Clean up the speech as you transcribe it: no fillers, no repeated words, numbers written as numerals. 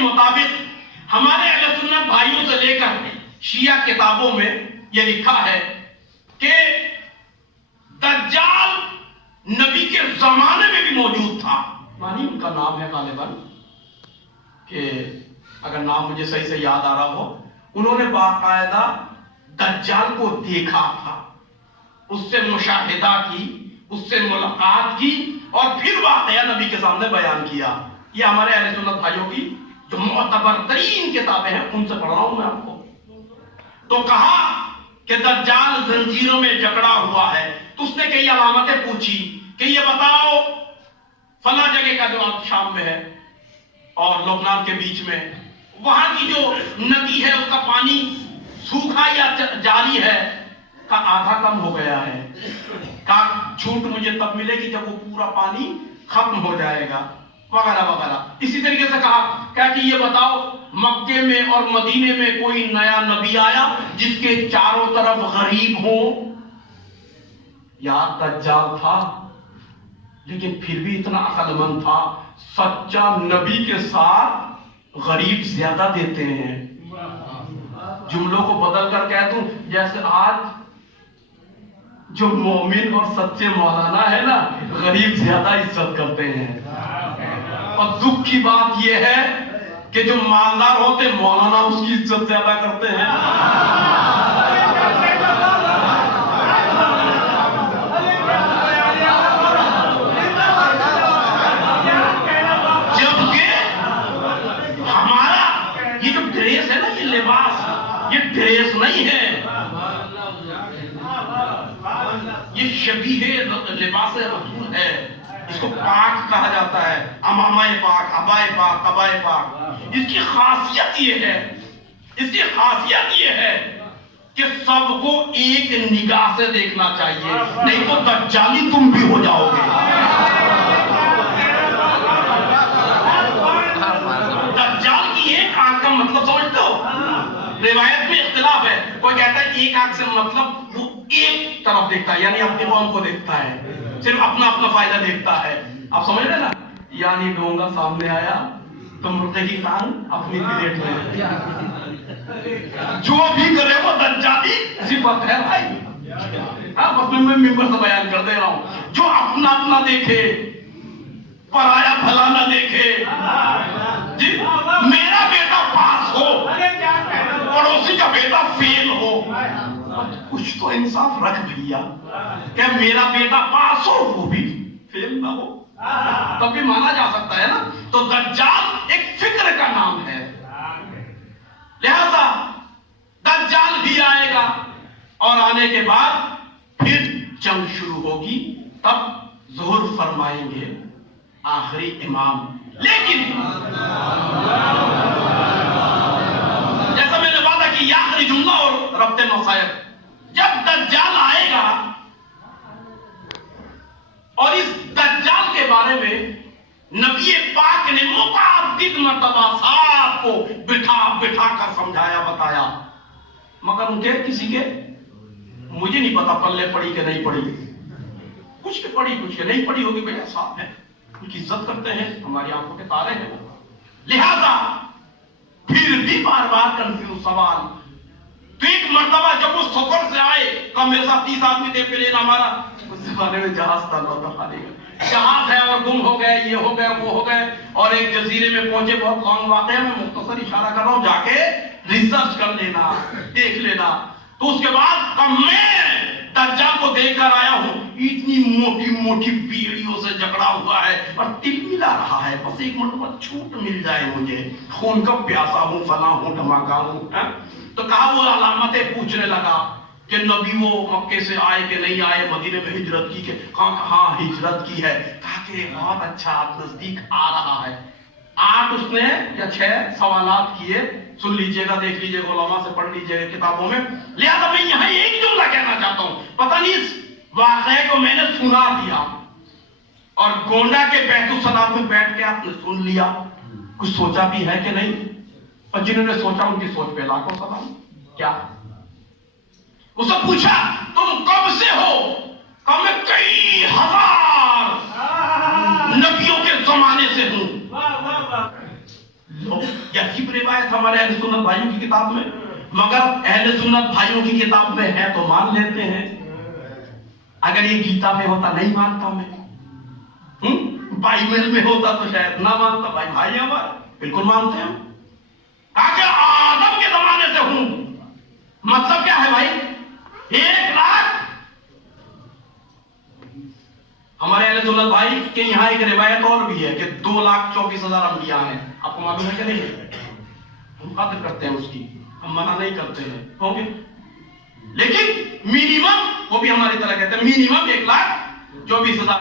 मुताबिक हमारे अहले सुन्नत भाइयों से लेकर शिया किताबों में यह लिखा है कि दज्जाल नबी के जमाने में भी मौजूद था। मानी उनका नाम है गालिबन, कि अगर नाम मुझे सही से याद आ रहा हो, उन्होंने बाकायदा दज्जाल को देखा था, उससे मुशाहिदा की, उससे मुलाकात की और फिर वाकया नबी के सामने बयान किया। ये हमारे अहले सुन्नत भाइयों की जो मोतबर तरीन किताबें हैं उनसे पढ़ रहा हूं मैं आपको। तो कहा कि दज्जाल जंजीरों में जकड़ा हुआ है। तो उसने कई अलामतें पूछी कि ये बताओ फला जगह का जो आप शाम में है और लुबनान के बीच में, वहां की जो नदी है उसका पानी सूखा या जारी है? का आधा कम हो गया है। का छूट मुझे तब मिलेगी जब वो पूरा पानी खत्म हो जाएगा, वगैरह वगैरह। इसी तरीके से कहा क्या कि ये बताओ मक्के में और मदीने में कोई नया नबी आया जिसके चारों तरफ गरीब हो? यार दज्जाल था लेकिन फिर भी इतना अक्लमंद था। सच्चा नबी के साथ गरीब ज्यादा देते हैं। जुमलों को बदल कर कह दूं, जैसे आज जो मोमिन और सच्चे मौलाना है ना, गरीब ज्यादा इज्जत करते हैं। और दुख की बात यह है कि जो मालदार होते मौलाना उसकी इज्जत ज्यादा करते हैं। जबकि हमारा ये जो ड्रेस है ना, ये लिबास, ये ड्रेस नहीं है, ये शबीह लिबास रसूल है। इसको पाक कहा जाता है, अमामाए पाक, अबाए पाक, कबाए पाक। इसकी खासियत ये है, इसकी खासियत ये है कि सबको एक निगाह से देखना चाहिए, नहीं तो दज्जाली तुम भी हो जाओगे। दज्जाल की एक आंख का मतलब समझते हो? रिवायत में इख्तिलाफ है। कोई कहता है एक आंख से मतलब वो एक तरफ देखता है, यानी अपनी कौम को देखता है, सिर्फ अपना अपना फायदा देखता है। आप समझ रहे ना? यानी डोंगा सामने आया तो मुर्दे की कान अपनी प्लेट में। जो भी करे वो दज्जाली सिफत है भाई। हाँ, बस मैं मिंबर से बयान कर दे रहा हूं। जो अपना अपना देखे, पराया भला ना देखे। जी, मेरा बेटा पास हो, पड़ोसी का बेटा फेल हो, कुछ तो इंसाफ रख भैया। क्या मेरा बेटा पास हो वो भी फेल ना हो, तब भी माना जा सकता है ना? तो दज्जाल एक फिक्र का नाम है, लिहाजा दज्जाल भी आएगा और आने के बाद फिर जंग शुरू होगी, तब ज़ुहूर फरमाएंगे आखिरी इमाम। लेकिन जैसा मैंने वादा कि आखिरी जुमला और रब्ते मसाइल, जब दज्जाल आएगा और इस दज्जाल के बारे में नबी पाक ने मुताद्दिद मर्तबा साहब को बिठा बिठा कर समझाया, बताया, मगर उनके किसी के मुझे नहीं पता पल्ले पड़ी कि नहीं पड़ी। कुछ के पड़ी, कुछ के नहीं पड़ी होगी, भैया साहब है, उनकी इज्जत करते हैं, हमारी आंखों के तारे हैं वो। लिहाजा फिर भी बार बार कंफ्यूज सवाल। तो एक मर्तबा जब वो सफर से आए, कब मेरे साथ 30 आदमी थे प्लेन हमारा, उस जमाने में जहाज था, जहाज है और गुम हो गए, ये हो गए, वो हो गए, और एक जजीरे में पहुंचे। बहुत लॉन्ग वाक़या है, मैं मुख्तसर इशारा कर रहा हूं, जाके रिसर्च कर लेना, देख लेना। तो उसके बाद कब मैं दज्जाल को देख कर आया हूं, इतनी मोटी मोटी बीड़ियों से जकड़ा हुआ है और तिल मिला रहा है, बस एक मरतबा छूट मिल जाए मुझे, खून का प्यासा हूं, फला हूं, धमाका हूं। तो कहा, वो अलामतें पूछने लगा कि नबी वो मक्के से आए कि नहीं आए, मदीने में हिजरत की कि? कहा हाँ हिजरत की है। कहा कि बहुत अच्छा, आप नजदीक आ रहा है। 8 उसने या 6 सवालात किए, सुन लीजिएगा, देख लीजिएगा, उलमा से पढ़ लीजिएगा किताबों में। लिहाजा मैं यहां एक जुमला कहना चाहता हूं, पता नहीं इस वाक़े को मैंने सुना दिया और गोंडा के बैतुसलाम में बैठ के आपने सुन लिया, कुछ सोचा भी है कि नहीं? और जिन्होंने सोचा उनकी सोच पे लाखों सलाम। क्या उसने पूछा, तुम कब से हो? कहा मैं कई हजार नबियों के जमाने से हूं। یہ عجیب روایت ہمارے اہل سنت بھائیوں کی کتاب میں، مگر اہل سنت بھائیوں کی کتاب میں ہے تو مان لیتے ہیں، اگر یہ گیتا میں ہوتا نہیں مانتا میں، بائبل میں ہوتا تو شاید نہ مانتا۔ بھائی ہمارے بالکل مانتے ہیں، کہ آدم کے زمانے سے ہوں، مطلب کیا ہے بھائی؟ 1 لاکھ ہمارے اہل سنت بھائی کے یہاں ایک روایت اور بھی ہے کہ 2,24,000 انبیاء ہیں، آپ کو معلوم ہے کہ نہیں؟ ہم قدر کرتے ہیں اس کی، ہم منع نہیں کرتے ہیں، اوکے، لیکن منیمم وہ بھی ہماری طرح کہتے ہیں، منیمم 1,24,000